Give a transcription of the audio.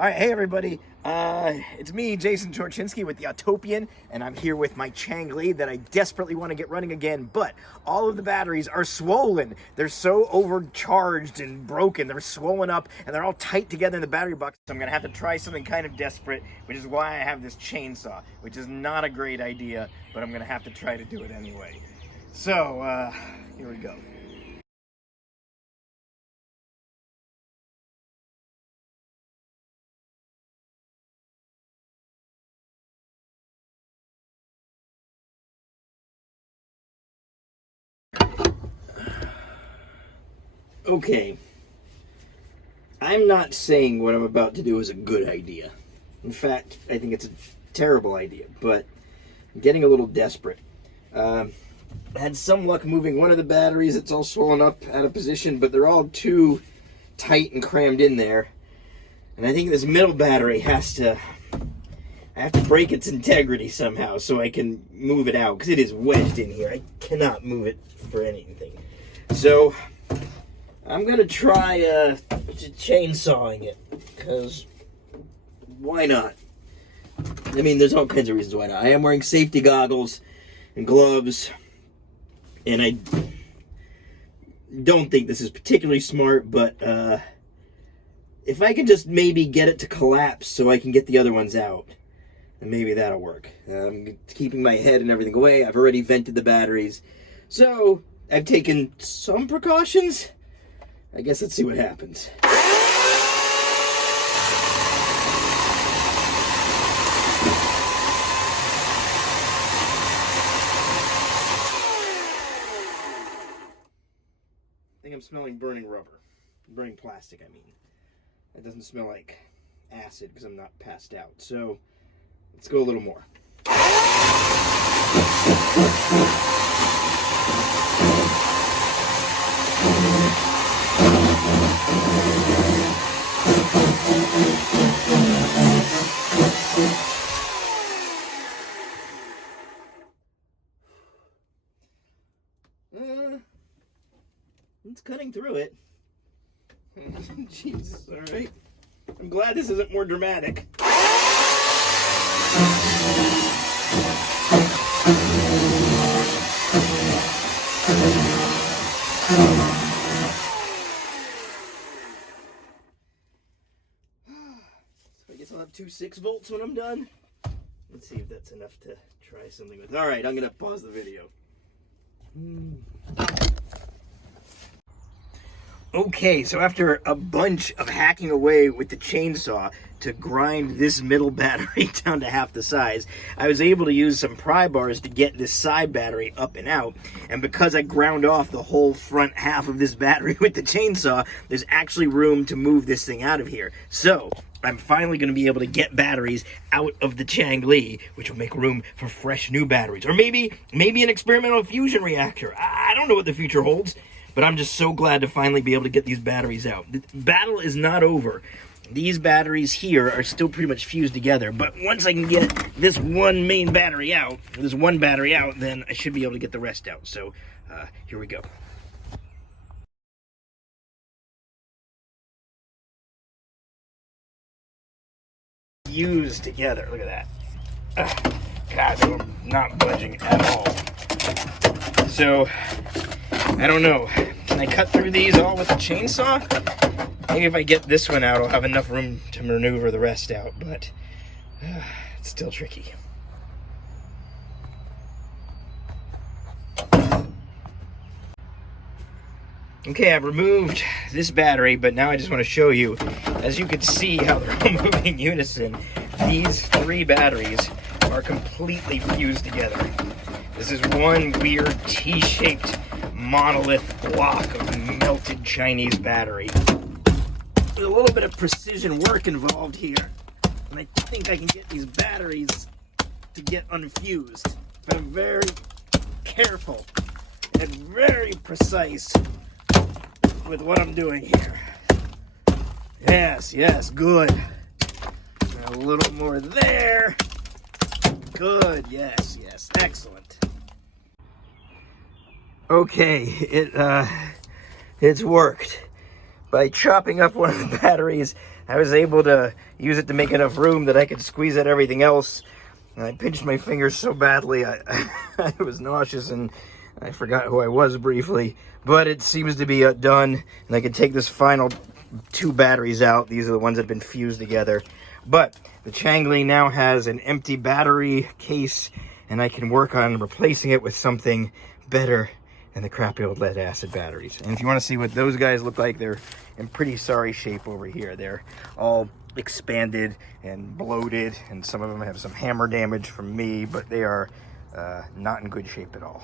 All right, hey everybody. It's me, Jason Torchinsky with the Autopian, and I'm here with my Changli that I desperately want to get running again, but all of the batteries are swollen. They're so overcharged and broken. They're swollen up, and they're all tight together in the battery box. So I'm going to have to try something kind of desperate, which is why I have this chainsaw, which is not a great idea, but I'm going to have to try to do it anyway. So, here we go. Okay, I'm not saying what I'm about to do is a good idea. In fact, I think it's a terrible idea, but I'm getting a little desperate. I had some luck moving one of the batteries. It's all swollen up out of position, but they're all too tight and crammed in there. And I think this middle battery I have to break its integrity somehow so I can move it out, because it is wedged in here. I cannot move it for anything. So I'm gonna try chainsawing it, because why not? I mean, there's all kinds of reasons why not. I am wearing safety goggles and gloves, and I don't think this is particularly smart, but if I can just maybe get it to collapse so I can get the other ones out, then maybe that'll work. I'm keeping my head and everything away. I've already vented the batteries, so I've taken some precautions. I guess let's see what happens. I think I'm smelling burning rubber. Burning plastic, I mean. That doesn't smell like acid because I'm not passed out. So, let's go a little more. It's cutting through it. Jesus, alright. I'm glad this isn't more dramatic. So I guess I'll have two 6-volts when I'm done. Let's see if that's enough to try something with. Alright, I'm gonna pause the video. Okay, so after a bunch of hacking away with the chainsaw to grind this middle battery down to half the size, I was able to use some pry bars to get this side battery up and out. And because I ground off the whole front half of this battery with the chainsaw, there's actually room to move this thing out of here. So I'm finally going to be able to get batteries out of the Changli, which will make room for fresh new batteries. Or maybe an experimental fusion reactor. I don't know what the future holds. But I'm just so glad to finally be able to get these batteries out. The battle is not over. These batteries here are still pretty much fused together. But once I can get this one main battery out, then I should be able to get the rest out. So here we go. Fused together. Look at that. God, they were not budging at all. So I don't know. Can I cut through these all with a chainsaw? Maybe if I get this one out, I'll have enough room to maneuver the rest out, but it's still tricky. Okay, I've removed this battery, but now I just want to show you, as you can see how they're all moving in unison, these 3 batteries are completely fused together. This is one weird T-shaped monolith block of melted Chinese battery. There's a little bit of precision work involved here, and I think I can get these batteries to get unfused. But I'm very careful and very precise with what I'm doing here. Yes, good. A little more there. Good, yes, excellent. Okay, it's worked. By chopping up one of the batteries, I was able to use it to make enough room that I could squeeze out everything else. And I pinched my fingers so badly, I was nauseous and I forgot who I was briefly. But it seems to be done, and I can take this final 2 batteries out. These are the ones that have been fused together. But the Changli now has an empty battery case, and I can work on replacing it with something better than the crappy old lead acid batteries. And if you want to see what those guys look like, they're in pretty sorry shape over here. They're all expanded and bloated, and some of them have some hammer damage from me, but they are not in good shape at all.